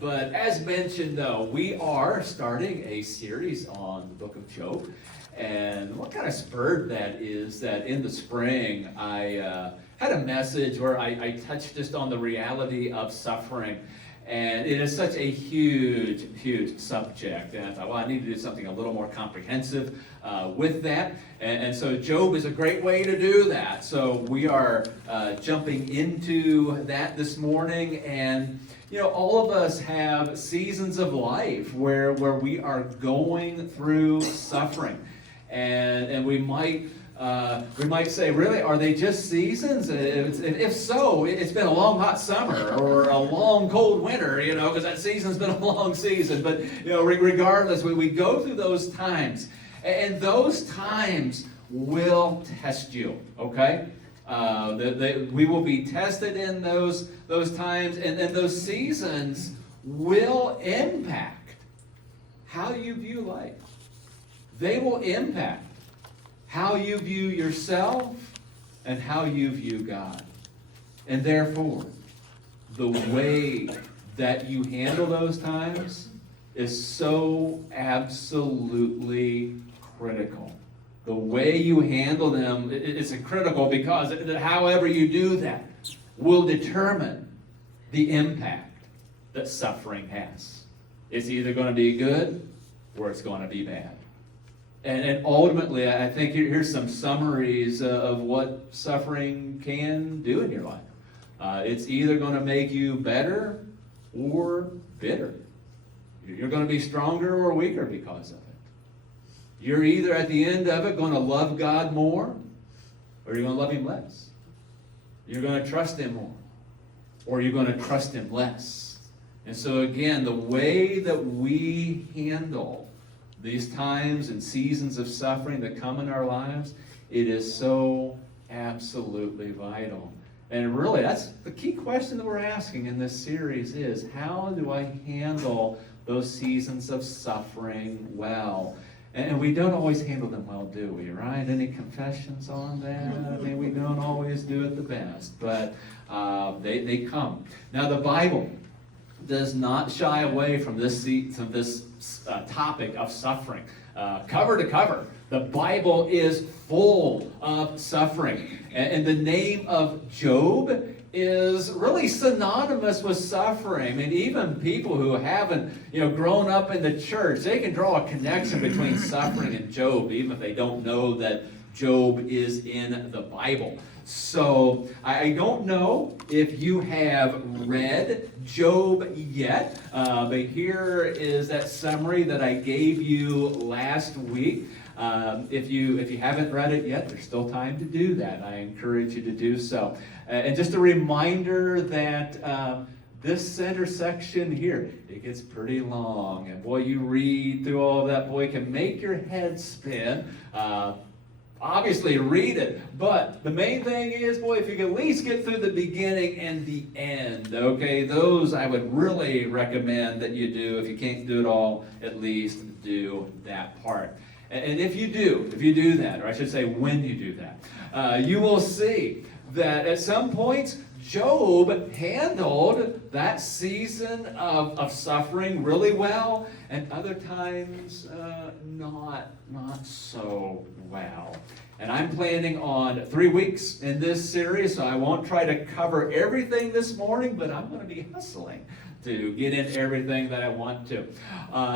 But as mentioned, though, we are starting a series on the book of Job. And what kind of spurred that is that in the spring, I had a message where I touched just on the reality of suffering. And it is such a huge, huge subject. And I thought, well, I need to do something a little more comprehensive with that. And so Job is a great way to do that. So we are jumping into that this morning. And, you know, all of us have seasons of life where we are going through suffering. And we might say, really, are they just seasons? If so, it's been a long hot summer or a long cold winter, you know, because that season's been a long season. But, you know, regardless, we go through those times. And those times will test you, okay? We will be tested in those times, and those seasons will impact how you view life. They will impact how you view yourself and how you view God. And therefore, the way that you handle those times is so absolutely critical. The way you handle them is critical because however you do that will determine the impact that suffering has. It's either going to be good or it's going to be bad. And ultimately, I think here's some summaries of what suffering can do in your life. It's either going to make you better or bitter. You're going to be stronger or weaker because of it. You're either at the end of it going to love God more or you're going to love Him less. You're going to trust Him more or you're going to trust Him less. And so again, the way that we handle these times and seasons of suffering that come in our lives, it is so absolutely vital. And really, that's the key question that we're asking in this series is, how do I handle those seasons of suffering well? And we don't always handle them well, do we, right? Any confessions on that? I mean, we don't always do it the best, but they come. Now, the Bible does not shy away from this topic of suffering. Cover to cover, the Bible is full of suffering. And the name of Job is really synonymous with suffering. I mean, even people who haven't, grown up in the church, they can draw a connection between suffering and Job, even if they don't know that Job is in the Bible. So I don't know if you have read Job yet, but here is that summary that I gave you last week. If you haven't read it yet, there's still time to do that. I encourage you to do so. And just a reminder that this center section here, it gets pretty long. And boy, you read through all of that, boy, it can make your head spin. Obviously, read it. But the main thing is, boy, if you can at least get through the beginning and the end, okay? Those I would really recommend that you do. If you can't do it all, at least do that part. And if you do that, or I should say when you do that, you will see that at some points, Job handled that season of suffering really well, and other times not so well. And I'm planning on 3 weeks in this series, so I won't try to cover everything this morning, but I'm going to be hustling to get in everything that I want to.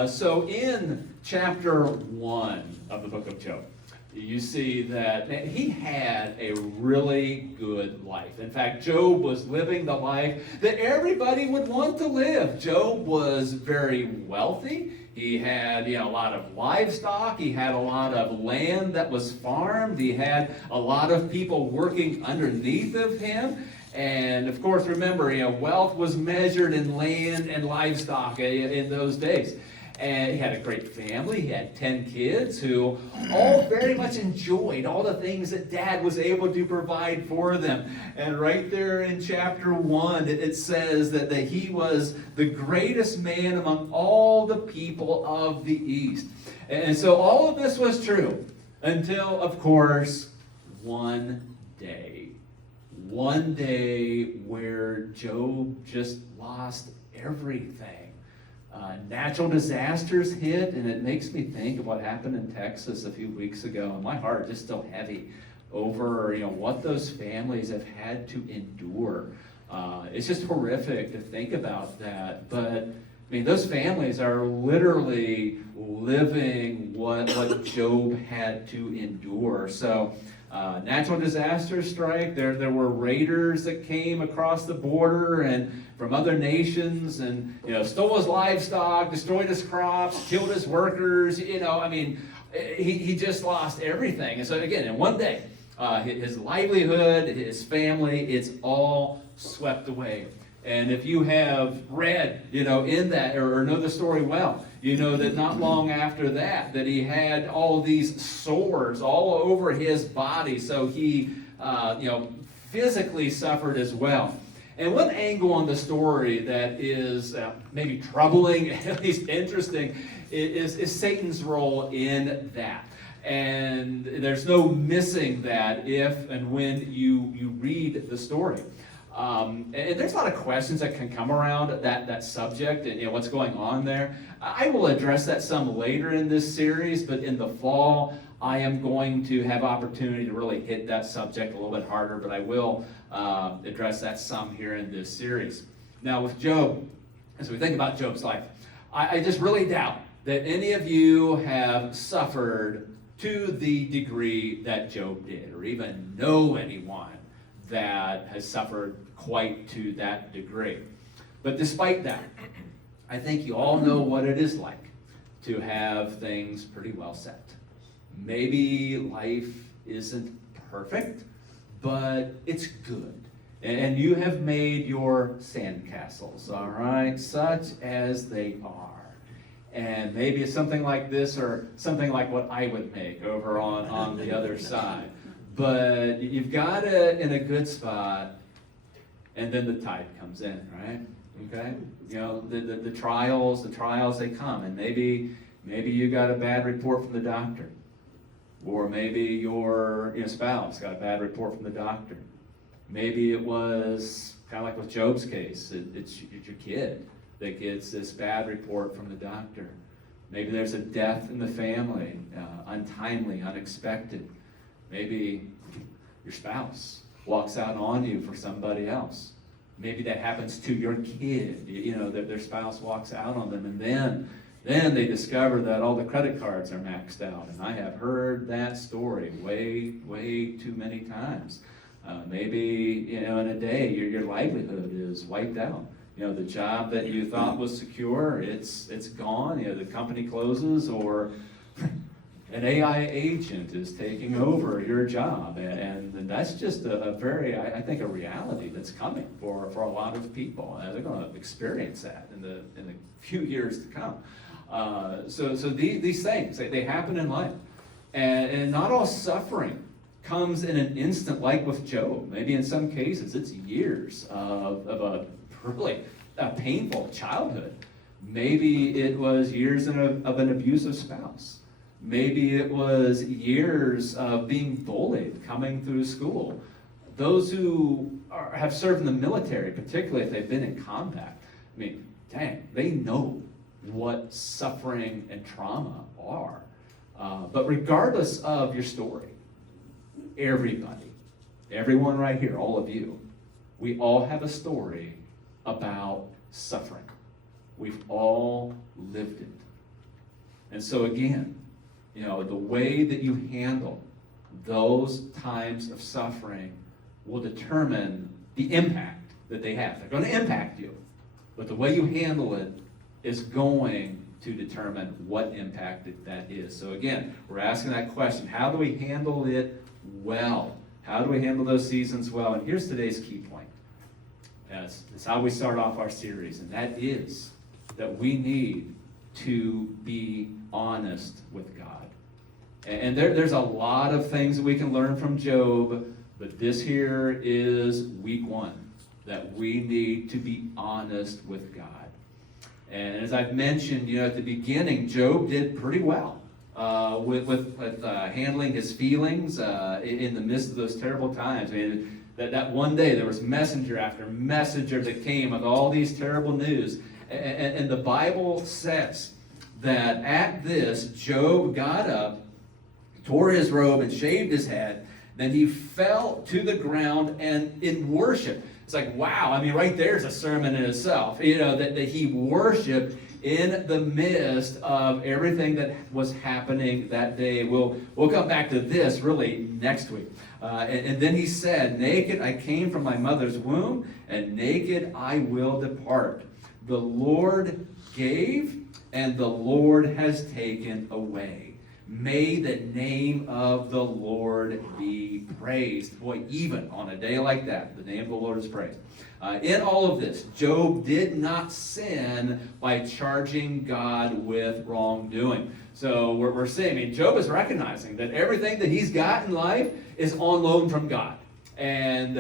So in chapter 1 of the book of Job, you see that he had a really good life. In fact, Job was living the life that everybody would want to live. Job was very wealthy. He had a lot of livestock. He had a lot of land that was farmed. He had a lot of people working underneath of him. And of course, remember, wealth was measured in land and livestock in those days. And he had a great family. He had 10 kids who all very much enjoyed all the things that Dad was able to provide for them. And right there in chapter 1, it says that he was the greatest man among all the people of the East. And so all of this was true until, of course, one day where Job just lost everything. Natural disasters hit, and it makes me think of what happened in Texas a few weeks ago, and my heart is just still heavy over what those families have had to endure. It's just horrific to think about that, but I mean, those families are literally living what Job had to endure. So, natural disasters strike. There were raiders that came across the border and from other nations, and stole his livestock, destroyed his crops, killed his workers. I mean, he just lost everything. And so again, in one day, his livelihood, his family, it's all swept away. And if you have read, in that or know the story well, you know that not long after that he had all these sores all over his body. So he, physically suffered as well. And one angle on the story that is maybe troubling, at least interesting, is Satan's role in that. And there's no missing that if and when you read the story. And there's a lot of questions that can come around that subject and what's going on there. I will address that some later in this series, but in the fall, I am going to have opportunity to really hit that subject a little bit harder, but I will address that some here in this series. Now with Job, as we think about Job's life, I just really doubt that any of you have suffered to the degree that Job did, or even know anyone that has suffered quite to that degree. But despite that, I think you all know what it is like to have things pretty well set. Maybe life isn't perfect, but it's good. And you have made your sandcastles, all right, such as they are. And maybe it's something like this or something like what I would make over on the other side. But you've got it in a good spot, and then the tide comes in, right? Okay? The trials, they come, and maybe you got a bad report from the doctor. Or maybe your spouse got a bad report from the doctor. Maybe it was kind of like with Job's case. It's your kid that gets this bad report from the doctor. Maybe there's a death in the family, untimely, unexpected. Maybe your spouse walks out on you for somebody else. Maybe that happens to your kid, that their spouse walks out on them, and then they discover that all the credit cards are maxed out. And I have heard that story way, way too many times. Maybe, in a day, your livelihood is wiped out. The job that you thought was secure, it's gone. The company closes, or an AI agent is taking over your job, and that's just a very, I think, a reality that's coming for a lot of people. They're going to experience that in the few years to come. So these things, they happen in life, and not all suffering comes in an instant, like with Job. Maybe in some cases it's years of a really painful childhood. Maybe it was years of an abusive spouse. Maybe it was years of being bullied coming through school. Those who have served in the military, particularly if they've been in combat, I mean, dang, they know what suffering and trauma are. But regardless of your story, everyone right here, all of you, we all have a story about suffering. We've all lived it. And so again, the way that you handle those times of suffering will determine the impact that they have. They're going to impact you, but the way you handle it is going to determine what impact that is. So again, we're asking that question, how do we handle it well? How do we handle those seasons well? And here's today's key point. It's how we start off our series, and that is that we need to be honest with God. And there's a lot of things that we can learn from Job, but this here is week one, that we need to be honest with God. And as I've mentioned, at the beginning, Job did pretty well with handling his feelings in the midst of those terrible times. I mean, That one day there was messenger after messenger that came with all these terrible news. And the Bible says that at this, Job got up, tore his robe, and shaved his head. Then he fell to the ground and in worship. It's like, wow, I mean, right there's a sermon in itself. That he worshiped in the midst of everything that was happening that day. We'll come back to this really next week. And then he said, naked I came from my mother's womb, and naked I will depart. The Lord gave, and the Lord has taken away. May the name of the Lord be praised. Boy, even on a day like that, the name of the Lord is praised. In all of this, Job did not sin by charging God with wrongdoing. So we're saying, I mean, Job is recognizing that everything that he's got in life is on loan from God. And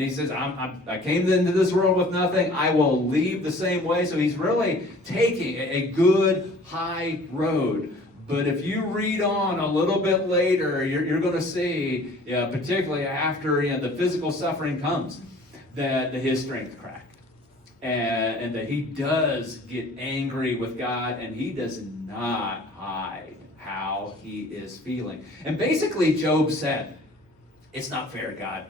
he says, I came into this world with nothing. I will leave the same way. So he's really taking a good high road. But if you read on a little bit later, you're going to see, particularly after the physical suffering comes, that his strength cracked. And that he does get angry with God, and he does not hide how he is feeling. And basically, Job said, it's not fair, God.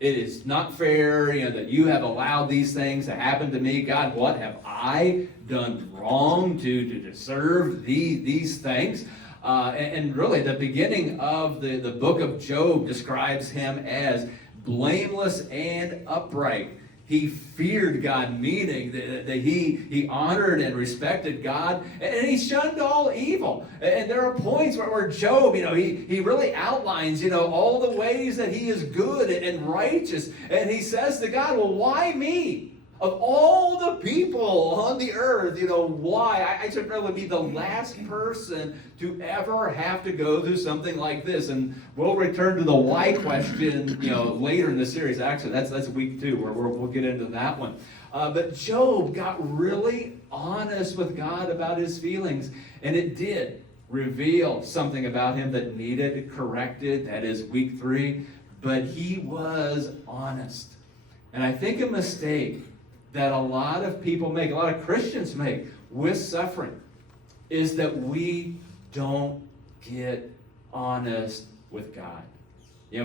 It is not fair, that you have allowed these things to happen to me. God, what have I done wrong to deserve these things? And really, the beginning of the book of Job describes him as blameless and upright. He feared God, meaning that he honored and respected God, and he shunned all evil. And there are points where Job, he really outlines, all the ways that he is good and righteous. And he says to God, well, why me? Of all the people on the earth, why? I should really be the last person to ever have to go through something like this. And we'll return to the why question, later in the series. Actually, that's week 2, where we'll get into that one. But Job got really honest with God about his feelings, and it did reveal something about him that needed corrected. That is week 3. But he was honest. And I think a mistake that a lot of people make, a lot of Christians make with suffering, is that we don't get honest with God.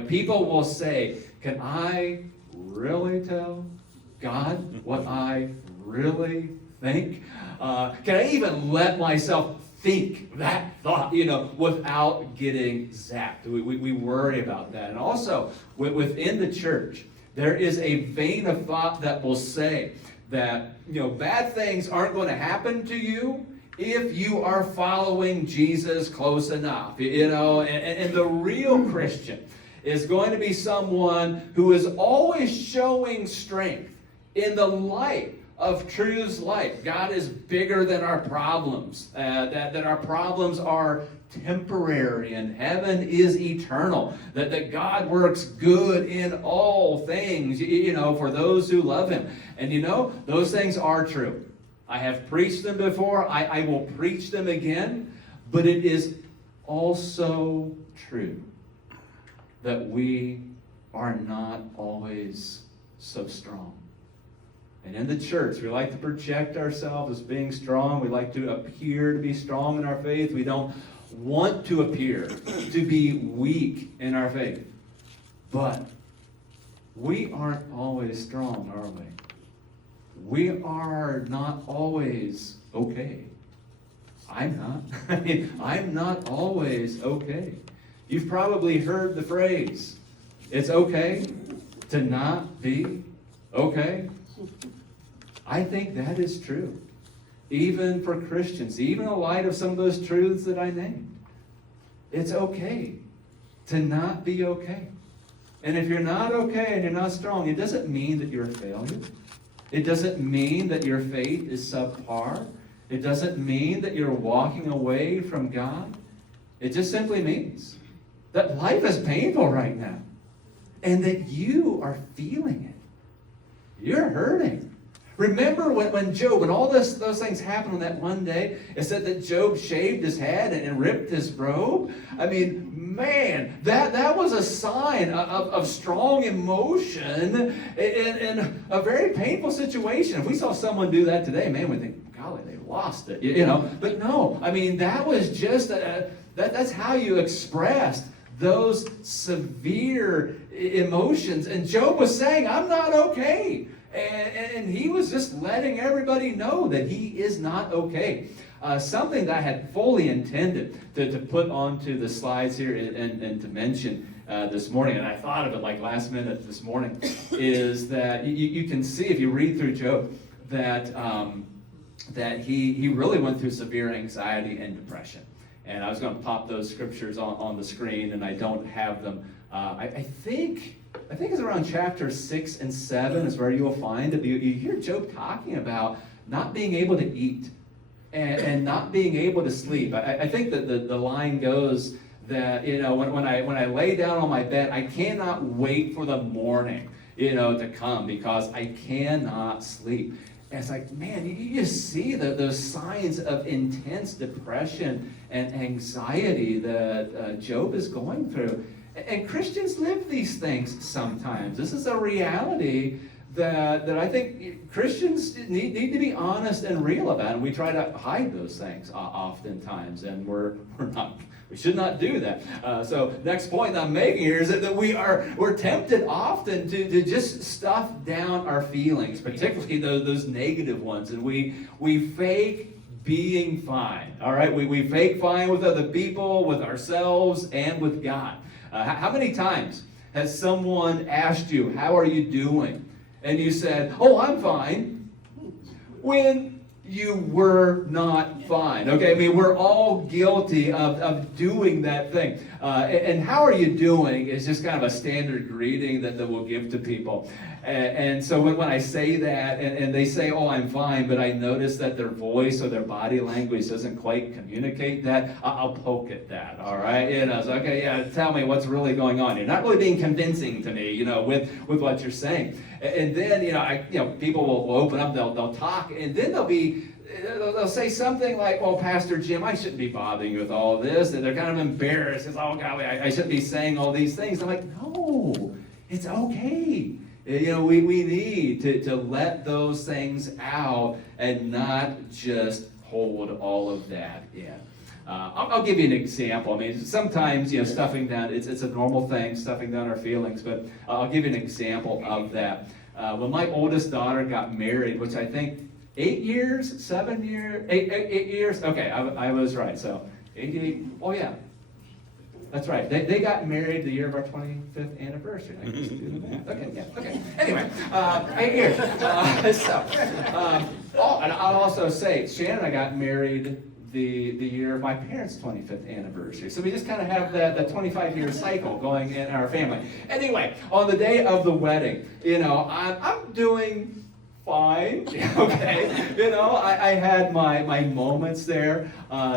People will say, can I really tell God what I really think? Can I even let myself think that thought, without getting zapped? We worry about that. And also, within the church, there is a vein of thought that will say that, bad things aren't going to happen to you if you are following Jesus close enough. And the real Christian is going to be someone who is always showing strength in the light of truth's light. God is bigger than our problems, that our problems are temporary and heaven is eternal, that God works good in all things, for those who love him. And those things are true. I have preached them before. I will preach them again. But it is also true that we are not always so strong. And in the church, we like to project ourselves as being strong. We like to appear to be strong in our faith. We don't want to appear to be weak in our faith. But we aren't always strong, are we? We are not always okay. I'm not. I'm not always okay. You've probably heard the phrase, it's okay to not be okay. I think that is true. Even for Christians, even in light of some of those truths that I named. It's okay to not be okay. And if you're not okay and you're not strong, it doesn't mean that you're a failure. It doesn't mean that your faith is subpar. It doesn't mean that you're walking away from God. It just simply means that life is painful right now and that you are feeling it. You're hurting. Remember when Job, when all those things happened on that one day, it said that Job shaved his head and ripped his robe? I mean, man, that was a sign of strong emotion in a very painful situation. If we saw someone do that today, man, we'd think, golly, they lost it, you know. But no, I mean, that was just, that's how you expressed those severe emotions. And Job was saying, I'm not okay. And he was just letting everybody know that he is not okay. Something that I had fully intended to put onto the slides here and to mention this morning, and I thought of it like last minute this morning, is that you can see if you read through Job that that he really went through severe anxiety and depression. And I was going to pop those scriptures on the screen, and I don't have them. I think it's around chapter 6 and 7 is where you will find it. You hear Job talking about not being able to eat and not being able to sleep. I think that the line goes that, you know, when I lay down on my bed, I cannot wait for the morning, you know, to come because I cannot sleep. And it's like, man, you just see those signs of intense depression and anxiety that Job is going through. And Christians live these things sometimes. This is a reality that I think Christians need to be honest and real about. And we try to hide those things oftentimes, and we should not do that. So next point I'm making here is that we're tempted often to just stuff down our feelings, particularly those negative ones, and we fake being fine. All right, we fake fine with other people, with ourselves, and with God. How many times has someone asked you, how are you doing? And you said, oh, I'm fine, when you were not fine. Okay, I mean, we're all guilty of doing that thing. And how are you doing is just kind of a standard greeting that we'll give to people. And so when I say that, and they say, oh, I'm fine, but I notice that their voice or their body language doesn't quite communicate that, I'll poke at that, all right? You know, so, okay, yeah, tell me what's really going on. You're not really being convincing to me, you know, with what you're saying. And then, you know, people will open up, they'll talk, and then they'll say something like, well, Pastor Jim, I shouldn't be bothering you with all this. And they're kind of embarrassed. It's, oh, golly, I shouldn't be saying all these things. I'm like, no, it's okay. You know, we need to let those things out and not just hold all of that in. I'll give you an example. I mean, sometimes, you know, stuffing down, it's a normal thing, stuffing down our feelings, but I'll give you an example of that. When my oldest daughter got married, which I think 8 years, 7 years, 8 years, okay, I was right, so 88, oh yeah, that's right. They got married the year of our 25th anniversary. I guess do the math. Okay, yeah, okay. Anyway, 8 years. And I'll also say, Shannon and I got married the year of my parents' 25th anniversary. So we just kind of have that 25-year cycle going in our family. Anyway, on the day of the wedding, you know, I'm doing fine, okay? You know, I had my moments there.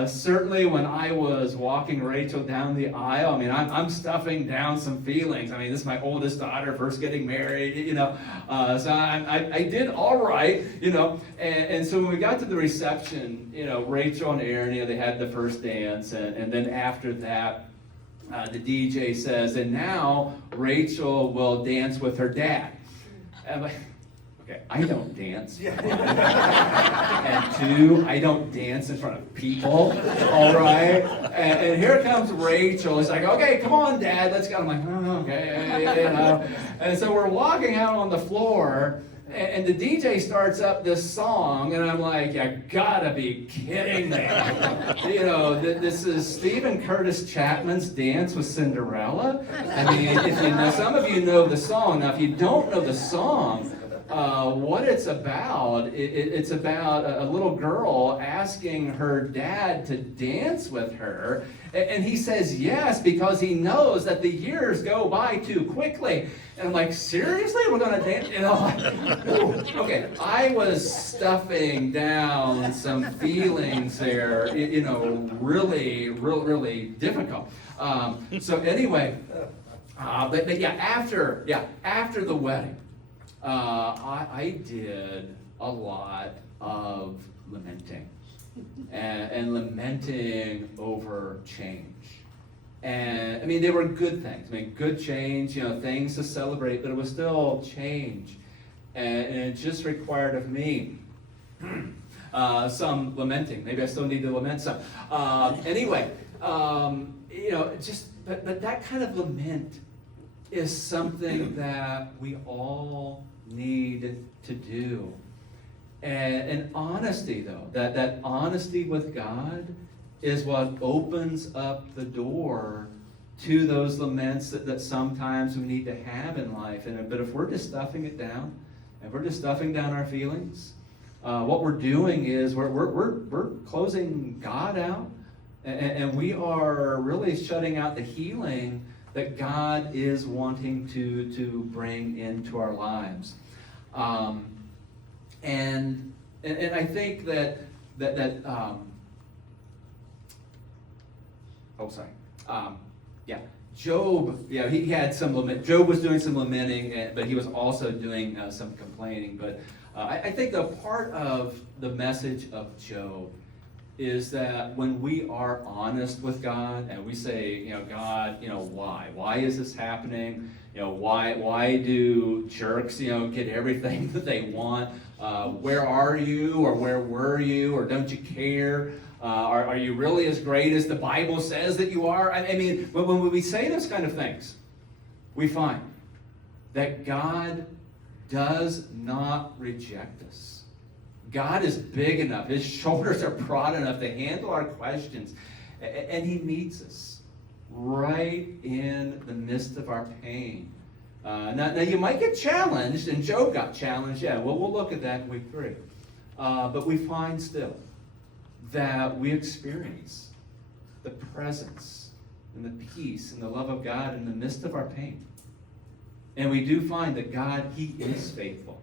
Certainly when I was walking Rachel down the aisle, I mean, I'm stuffing down some feelings. I mean, this is my oldest daughter, first getting married, you know. So I did all right, you know. And so when we got to the reception, you know, Rachel and Aaron, you know, they had the first dance. And then after that, the DJ says, and now Rachel will dance with her dad. And I'm like, okay, I don't dance. And two, I don't dance in front of people, all right? And here comes Rachel. It's like, okay, come on, Dad, let's go. I'm like, oh, okay, you know. And so we're walking out on the floor, and the DJ starts up this song, and I'm like, you gotta be kidding me. You know, this is Stephen Curtis Chapman's Dance with Cinderella. I mean, if you know, some of you know the song. Now, if you don't know the song, what it's about, it's about a little girl asking her dad to dance with her, and he says yes because he knows that the years go by too quickly. And I'm like, seriously? We're going to dance? You know, okay, I was stuffing down some feelings there, you know, really difficult. So anyway, but yeah, after the wedding, I did a lot of lamenting and lamenting over change. And I mean, they were good things. I mean, good change, things to celebrate, but it was still change. And it just required of me some lamenting. Maybe I still need to lament some. Anyway, but that kind of lament is something that we all need to do. And honesty, though, that honesty with God is what opens up the door to those laments that sometimes we need to have in life. But if we're just stuffing it down, and we're just stuffing down our feelings, what we're doing is we're closing God out, and we are really shutting out the healing that God is wanting to bring into our lives. And I think Job, he had some lament. Job was doing some lamenting, but he was also doing some complaining. But I think the part of the message of Job is that when we are honest with God and we say, God, why? Why is this happening? Why do jerks, get everything that they want? Where are you, or where were you, or don't you care? Are you really as great as the Bible says that you are? I mean, when we say those kind of things, we find that God does not reject us. God is big enough. His shoulders are broad enough to handle our questions. And he meets us right in the midst of our pain. Now you might get challenged, and Job got challenged. Yeah, well, we'll look at that in week 3. But we find still that we experience the presence and the peace and the love of God in the midst of our pain. And we do find that God, he is faithful.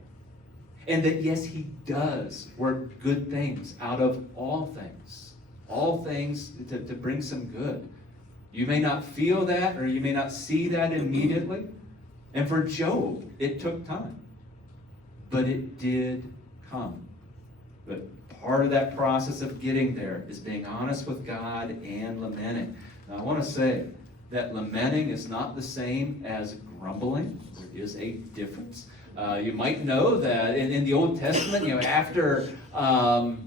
And that, yes, he does work good things out of all things to bring some good. You may not feel that, or you may not see that immediately. And for Job, it took time. But it did come. But part of that process of getting there is being honest with God and lamenting. Now, I want to say that lamenting is not the same as grumbling. There is a difference. You might know that in the Old Testament, after God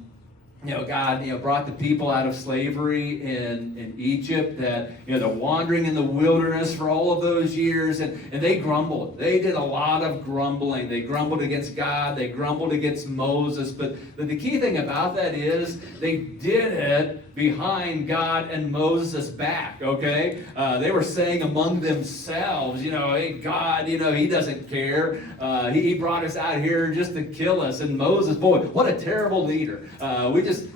brought the people out of slavery in Egypt, that they're wandering in the wilderness for all of those years, and they grumbled. They did a lot of grumbling. They grumbled against God. They grumbled against Moses. But the key thing about that is they did it behind God and Moses' back, okay? They were saying among themselves, hey, God, he doesn't care. He brought us out here just to kill us. And Moses, boy, what a terrible leader.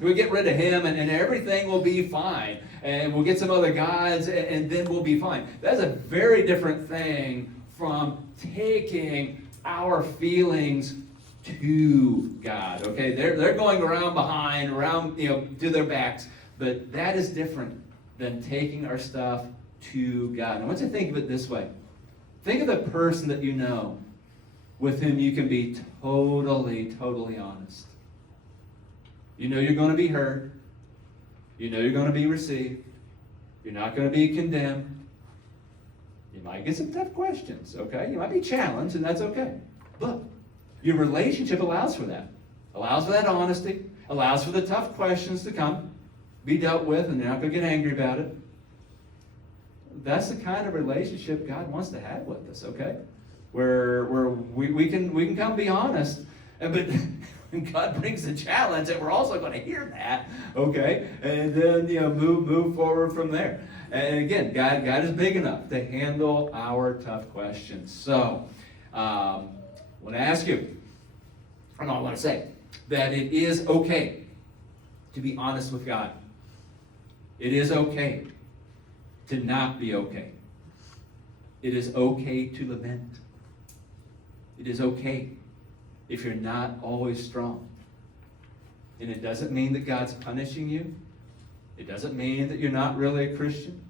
We get rid of him and everything will be fine. And we'll get some other gods and then we'll be fine. That's a very different thing from taking our feelings to God, okay? They're going around to their backs. But that is different than taking our stuff to God. And I want you to think of it this way. Think of the person that you know with whom you can be totally, totally honest. You know you're going to be heard. You know you're going to be received. You're not going to be condemned. You might get some tough questions, okay? You might be challenged, and that's okay. But your relationship allows for that. Allows for that honesty. Allows for the tough questions to come. Be dealt with, and you're not going to get angry about it. That's the kind of relationship God wants to have with us, okay? Where we can come be honest, but when God brings the challenge, and we're also going to hear that, okay? And then move forward from there. And again, God is big enough to handle our tough questions. So, I want to ask you, I want to say that it is okay to be honest with God. It is okay to not be okay. It is okay to lament. It is okay if you're not always strong. And it doesn't mean that God's punishing you. It doesn't mean that you're not really a Christian.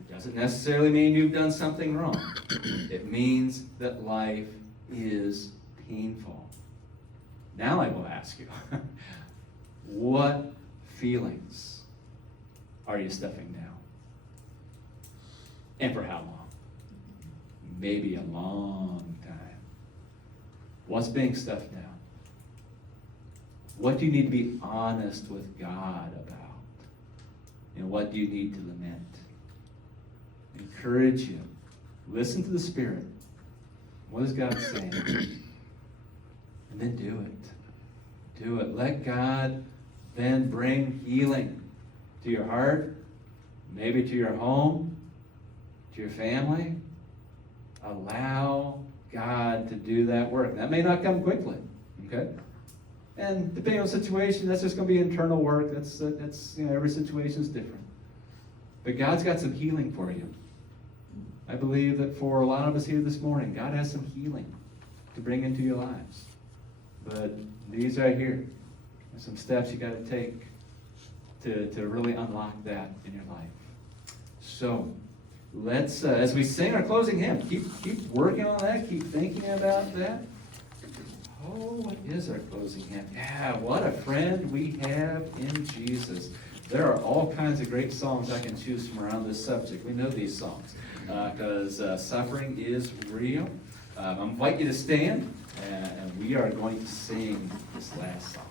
It doesn't necessarily mean you've done something wrong. It means that life is painful. Now I will ask you, what feelings are you stuffing down? And for how long? Maybe a long time. What's being stuffed down? What do you need to be honest with God about? And what do you need to lament? Encourage you. Listen to the Spirit. What is God saying? And then do it. Do it. Let God then bring healing to your heart, maybe to your home, to your family. Allow God to do that work. That may not come quickly, okay? And depending on the situation, that's just going to be internal work. That's every situation is different. But God's got some healing for you. I believe that for a lot of us here this morning, God has some healing to bring into your lives. But these right here are some steps you got to take to really unlock that in your life. So let's, as we sing our closing hymn, keep working on that. Keep thinking about that. Oh, what is our closing hymn? Yeah, what a friend we have in Jesus. There are all kinds of great songs I can choose from around this subject. We know these songs because suffering is real. I invite you to stand, and we are going to sing this last song.